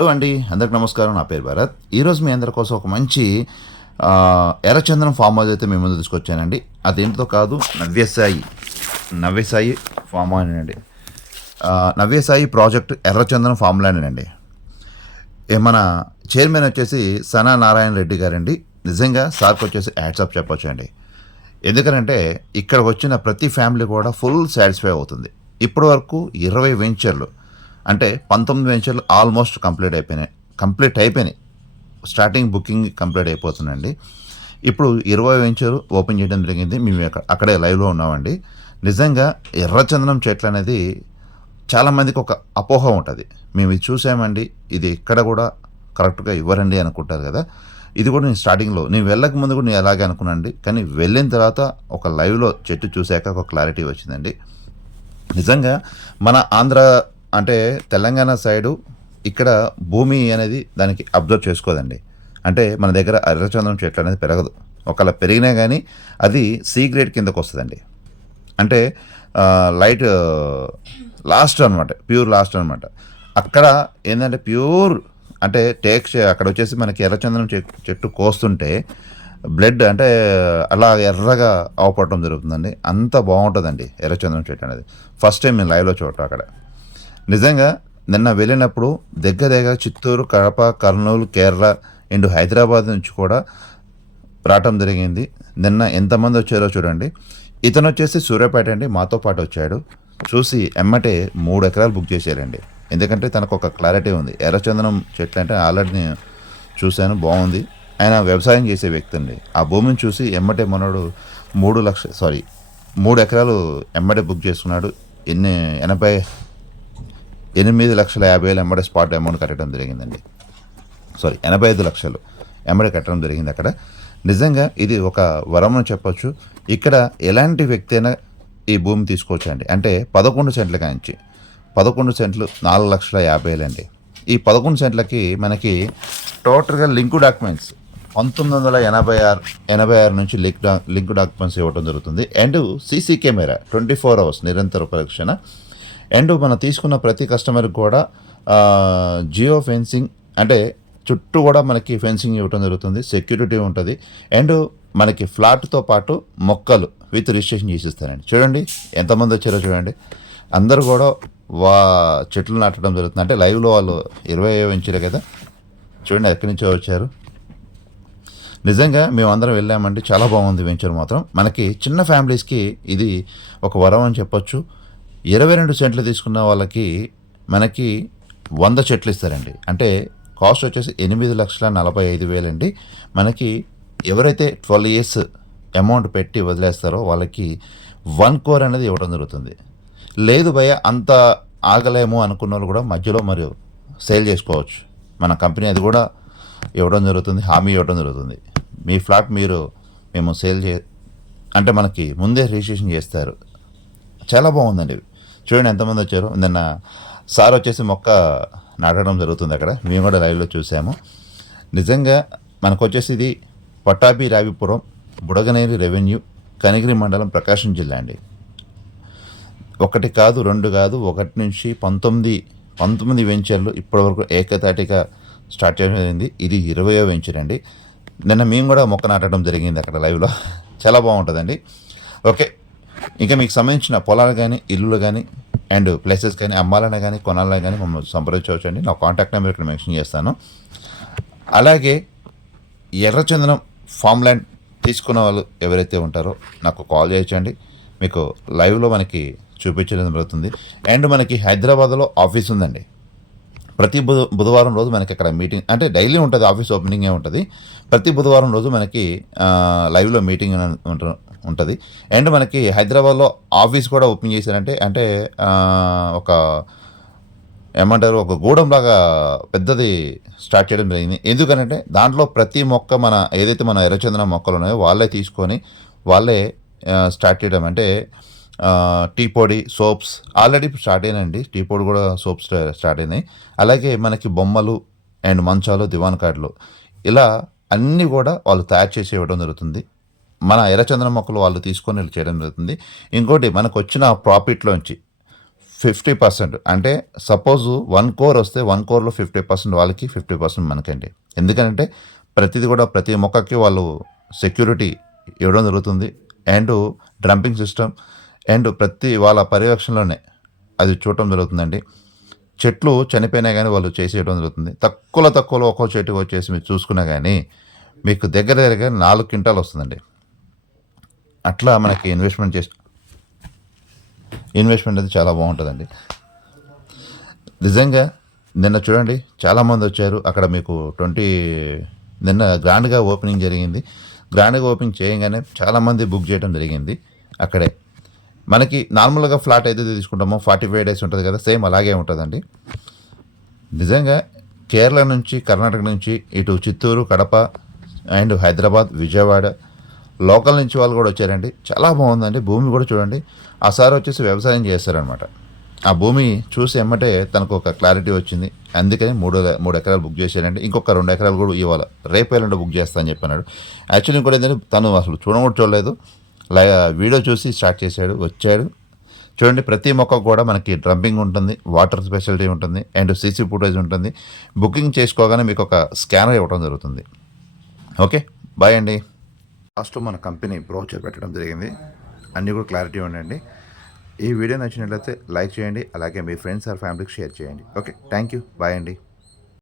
Hello అండి అందరికి నమస్కారం. నా పేరు భరత్. ఈరోజు మీ అందరి కోసం ఒక మంచి ఎర్రచందనం ఫామ్ హౌస్ అయితే మీ ముందు తీసుకొచ్చానండి. అదేంటితో కాదు నవ్యసాయి. నవ్యసాయి ఫామ్ హౌస్ అండి. నవ్యసాయి ప్రాజెక్ట్ ఎర్రచందనం ఫామ్ ల్యాండ్ అండి. ఏ మన చైర్మన్ వచ్చేసి సనా నారాయణ రెడ్డి గారండి. నిజంగా సార్కి వచ్చేసి యాడ్సప్ చెప్పొచ్చు అండి ఎందుకనంటే ఇక్కడ వచ్చిన ప్రతి ఫ్యామిలీ కూడా ఫుల్ సాటిస్ఫై అవుతుంది. ఇప్పటి వరకు ఇరవై వెంచర్లు అంటే పంతొమ్మిది వెంచర్లు ఆల్మోస్ట్ కంప్లీట్ అయిపోయినాయి. కంప్లీట్ అయిపోయినాయి. స్టార్టింగ్ బుకింగ్ కంప్లీట్ అయిపోతుందండి ఇప్పుడు ఇరవై వెంచర్ ఓపెన్ చేయడం జరిగింది. మేము అక్కడ- అక్కడే లైవ్లో ఉన్నామండి. నిజంగా ఎర్రచందనం చెట్లు అనేది చాలామందికి ఒక అపోహ ఉంటుంది. మేము ఇది చూసామండి. ఇది ఎక్కడ కూడా కరెక్ట్గా ఇవ్వరండి అనుకుంటారు కదా. ఇది కూడా నేను స్టార్టింగ్లో నేను వెళ్ళక ముందు కూడా నేను అలాగే అనుకున్నాండి కానీ వెళ్ళిన తర్వాత ఒక లైవ్లో చెట్టు చూశాక ఒక క్లారిటీ వచ్చిందండి. నిజంగా మన ఆంధ్ర అంటే తెలంగాణ సైడు ఇక్కడ భూమి అనేది దానికి అబ్జర్వ్ చేసుకోదండి. అంటే మన దగ్గర ఎర్రచందనం చెట్లు అనేది పెరగదు. ఒకవేళ పెరిగినా కానీ అది సీ గ్రేడ్ కిందకు వస్తుందండి. అంటే లైట్ లాస్ట్ అనమాట ప్యూర్ లాస్ట్ అనమాట అక్కడ ఏంటంటే ప్యూర్ అంటే టేక్స్ అక్కడ వచ్చేసి మనకి ఎర్రచందనం చెట్టు కోస్తుంటే బ్లడ్ అంటే అలా ఎర్రగా అవపడటం జరుగుతుందండి. అంత బాగుంటుందండి ఎర్రచందనం చెట్టు అనేది. ఫస్ట్ టైం నేను లైవ్లో చూడటం అక్కడ. నిజంగా నిన్న వెళ్ళినప్పుడు దగ్గర దగ్గర చిత్తూరు కడప కర్నూలు కేరళ అండ్ హైదరాబాద్ నుంచి కూడా రావటం జరిగింది. నిన్న ఎంతమంది వచ్చారో చూడండి. ఇతను వచ్చేసి సూర్యాపేట అండి మాతో పాటు వచ్చాడు. చూసి ఎమ్మటే మూడు ఎకరాలు బుక్ చేశారండి. ఎందుకంటే తనకు ఒక క్లారిటీ ఉంది. ఎర్రచందనం చెట్లు అంటే ఆల్రెడీ చూశాను బాగుంది. ఆయన వ్యవసాయం చేసే వ్యక్తి అండి. ఆ భూమిని చూసి ఎమ్మటే మనోడు మూడు లక్ష సారీ మూడు ఎకరాలు ఎమ్మటే బుక్ చేసుకున్నాడు. ఎన్ని ఎనభై ఎనిమిది లక్షల యాభై వేలు ఎంబడే స్పాట్ అమౌంట్ కట్టడం జరిగిందండి. సారీ ఎనభై ఐదు లక్షలు ఎంబడే కట్టడం జరిగింది అక్కడ. నిజంగా ఇది ఒక వరం అని చెప్పొచ్చు. ఇక్కడ ఎలాంటి వ్యక్తి అయినా ఈ భూమి తీసుకోవచ్చండి. అంటే పదకొండు సెంట్ల కాంచి పదకొండు సెంట్లు నాలుగు లక్షల యాభై వేలండి ఈ పదకొండు సెంట్లకి మనకి టోటల్గా లింక్ డాక్యుమెంట్స్ పంతొమ్మిది వందల ఎనభై ఆరు ఎనభై ఆరు నుంచి లింక్ డా లింక్ డాక్యుమెంట్స్ ఇవ్వడం జరుగుతుంది. And CC camera twenty four hours నిరంతర పరీక్షణ. అండ్ మనం తీసుకున్న ప్రతి కస్టమర్కి కూడా జియో ఫెన్సింగ్ అంటే చుట్టూ కూడా మనకి ఫెన్సింగ్ ఇవ్వడం జరుగుతుంది సెక్యూరిటీ ఉంటుంది. అండ్ మనకి ఫ్లాట్తో పాటు మొక్కలు విత్ రిజిస్ట్రేషన్ చేసిస్తారండి. చూడండి ఎంతమంది వచ్చారో చూడండి. అందరూ కూడా వా చెట్లు నాటడం జరుగుతుంది. అంటే లైవ్లో వాళ్ళు ఇరవై వెంచారు కదా. చూడండి ఎక్కడి నుంచో వచ్చారు. నిజంగా మేమందరం వెళ్ళామంటే చాలా బాగుంది వెంచర్ మాత్రం. మనకి చిన్న ఫ్యామిలీస్కి ఇది ఒక వరం అని చెప్పొచ్చు. ఇరవై రెండు సెంట్లు తీసుకున్న వాళ్ళకి మనకి వంద చెట్లు ఇస్తారండి. అంటే కాస్ట్ వచ్చేసి ఎనిమిది లక్షల నలభై ఐదు వేలండి. మనకి ఎవరైతే ట్వెల్వ్ ఇయర్స్ అమౌంట్ పెట్టి వదిలేస్తారో వాళ్ళకి వన్ కోర్ అనేది ఇవ్వడం జరుగుతుంది. లేదు భయ అంత ఆగలేము అనుకున్న వాళ్ళు కూడా మధ్యలో మరియు సేల్ చేసుకోవచ్చు. మన కంపెనీ అది కూడా ఇవ్వడం జరుగుతుంది హామీ ఇవ్వడం జరుగుతుంది. మీ ఫ్లాట్ మీరు మేము సేల్ చే అంటే మనకి ముందే రిజిస్ట్రేషన్ చేస్తారు. చాలా బాగుందండి. చూడండి ఎంతమంది వచ్చారు. నిన్న సార్ వచ్చేసి మొక్క నాటడం జరుగుతుంది అక్కడ. మేము కూడా లైవ్లో చూసాము. నిజంగా మనకు వచ్చేసి ఇది పట్టాభి రావిపురం బుడగనేరి రెవెన్యూ కనిగిరి మండలం ప్రకాశం జిల్లా అండి. ఒకటి కాదు రెండు కాదు ఒకటి నుంచి పంతొమ్మిది పంతొమ్మిది వెంచర్లు ఇప్పటివరకు ఏకతాటిగా స్టార్ట్ చేయడం జరిగింది. ఇది ఇరవయో వెంచర్ అండి. నిన్న మేము కూడా మొక్క నాటడం జరిగింది అక్కడ లైవ్లో చాలా బాగుంటుందండి. ఓకే ఇంకా మీకు సంబంధించిన పొలాలు కానీ ఇల్లులు కానీ అండ్ ప్లేసెస్ కానీ అమ్మాలన్నా కానీ కొనాలన్నా కానీ మమ్మల్ని సంప్రదించవచ్చు అండి నా కాంటాక్ట్ నెంబర్ ఇక్కడ మెన్షన్ చేస్తాను. అలాగే ఎర్రచందనం ఫామ్ ల్యాండ్ తీసుకున్న వాళ్ళు ఎవరైతే ఉంటారో నాకు కాల్ చేయొచ్చండి. మీకు లైవ్లో మనకి చూపించడం జరుగుతుంది. అండ్ మనకి హైదరాబాద్లో ఆఫీస్ ఉందండి. ప్రతి బుధ బుధవారం రోజు మనకి అక్కడ మీటింగ్ అంటే డైలీ ఉంటుంది ఆఫీస్ ఓపెనింగే ఉంటుంది. ప్రతి బుధవారం రోజు మనకి లైవ్లో మీటింగ్ అన- ఉంటుంది. అండ్ మనకి హైదరాబాద్లో ఆఫీస్ కూడా ఓపెన్ చేశారంటే అంటే ఒక ఏమంటారు ఒక గూడెం లాగా పెద్దది స్టార్ట్ చేయడం జరిగింది. ఎందుకనంటే దాంట్లో ప్రతి మొక్క మన ఏదైతే మన ఎర్రచందన మొక్కలు ఉన్నాయో వాళ్ళే తీసుకొని వాళ్ళే స్టార్ట్ చేయడం. అంటే టీ పొడి సోప్స్ ఆల్రెడీ స్టార్ట్ అయినాయండి. టీ పొడి కూడా సోప్స్ స్టార్ట్ అయినాయి. అలాగే మనకి బొమ్మలు అండ్ మంచాలు దివాన్ కార్డులు ఇలా అన్నీ కూడా వాళ్ళు తయారు చేసి ఇవ్వడం జరుగుతుంది. మన ఎర్రచందనం మొక్కలు వాళ్ళు తీసుకొని చేయడం జరుగుతుంది. ఇంకోటి మనకు వచ్చిన ప్రాఫిట్లోంచి ఫిఫ్టీ పర్సెంట్ అంటే సపోజ్ వన్ కోర్ వస్తే వన్ కోర్లో ఫిఫ్టీ పర్సెంట్ వాళ్ళకి ఫిఫ్టీ పర్సెంట్ మనకండి. ఎందుకంటే ప్రతిది కూడా ప్రతి మొక్కకి వాళ్ళు సెక్యూరిటీ ఇవ్వడం జరుగుతుంది. అండ్ డ్రంపింగ్ సిస్టమ్ అండ్ ప్రతి వాళ్ళ పర్యవేక్షణలోనే అది చూడటం జరుగుతుందండి. చెట్లు చనిపోయినా కానీ వాళ్ళు చేసేయడం జరుగుతుంది. తక్కువలో తక్కువలో ఒక్కో చెట్టు వచ్చేసి మీరు చూసుకున్నా కానీ మీకు దగ్గర దగ్గరగా నాలుగు క్వింటాలు వస్తుందండి. అట్లా మనకి ఇన్వెస్ట్మెంట్ చేసి ఇన్వెస్ట్మెంట్ అయితే చాలా బాగుంటుందండి. నిజంగా నిన్న చూడండి చాలామంది వచ్చారు. అక్కడ మీకు ట్వంటీ నిన్న గ్రాండ్గా ఓపెనింగ్ జరిగింది. గ్రాండ్గా ఓపెనింగ్ చేయగానే చాలామంది బుక్ చేయడం జరిగింది అక్కడే. మనకి నార్మల్గా ఫ్లాట్ అయితే తీసుకుంటామో ఫార్టీ ఫైవ్ డేస్ ఉంటుంది కదా సేమ్ అలాగే ఉంటుందండి. నిజంగా కేరళ నుంచి కర్ణాటక నుంచి ఇటు చిత్తూరు కడప అండ్ హైదరాబాద్ విజయవాడ లోకల్ నుంచి వాళ్ళు కూడా వచ్చారండి. చాలా బాగుందండి. భూమి కూడా చూడండి. ఆ సార్ వచ్చేసి వ్యవసాయం చేస్తారనమాట ఆ భూమి చూసి ఎమ్మటే తనకు ఒక క్లారిటీ వచ్చింది. అందుకని మూడు మూడు ఎకరాలు బుక్ చేశారండి ఇంకొక రెండు ఎకరాలు కూడా ఇవాళ రేపు ఎల్లుండి బుక్ చేస్తా అని చెప్పన్నాడు. యాక్చువల్లీ కూడా ఏంటంటే తను అసలు చూడడం చూడలేదు. లై వీడియో చూసి స్టార్ట్ చేశాడు. వచ్చాడు. చూడండి ప్రతి మొక్క కూడా మనకి డ్రంపింగ్ ఉంటుంది. వాటర్ స్పెషాలిటీ ఉంటుంది. అండ్ సీసీ ఫుటేజ్ ఉంటుంది. బుకింగ్ చేసుకోగానే మీకు ఒక స్కానర్ ఇవ్వడం జరుగుతుంది. ఓకే? బాయ్ అండి. లాస్ట్ మన కంపెనీ బ్రోచర్ పెట్టడం జరిగింది. అన్నీ కూడా క్లారిటీ ఉండండి. ఈ వీడియో నచ్చినట్లయితే లైక్ చేయండి. అలాగే మీ ఫ్రెండ్స్ ఆర్ ఫ్యామిలీకి షేర్ చేయండి. Okay thank you. బాయ్ అండి.